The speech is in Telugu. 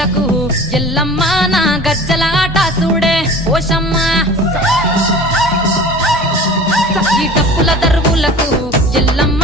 దరువులకు ఎల్లమ్మ నా గజ్జల ఆట చూడే ఓషమ్మ ఈ డప్పుల దరువులకు ఎల్లమ్మ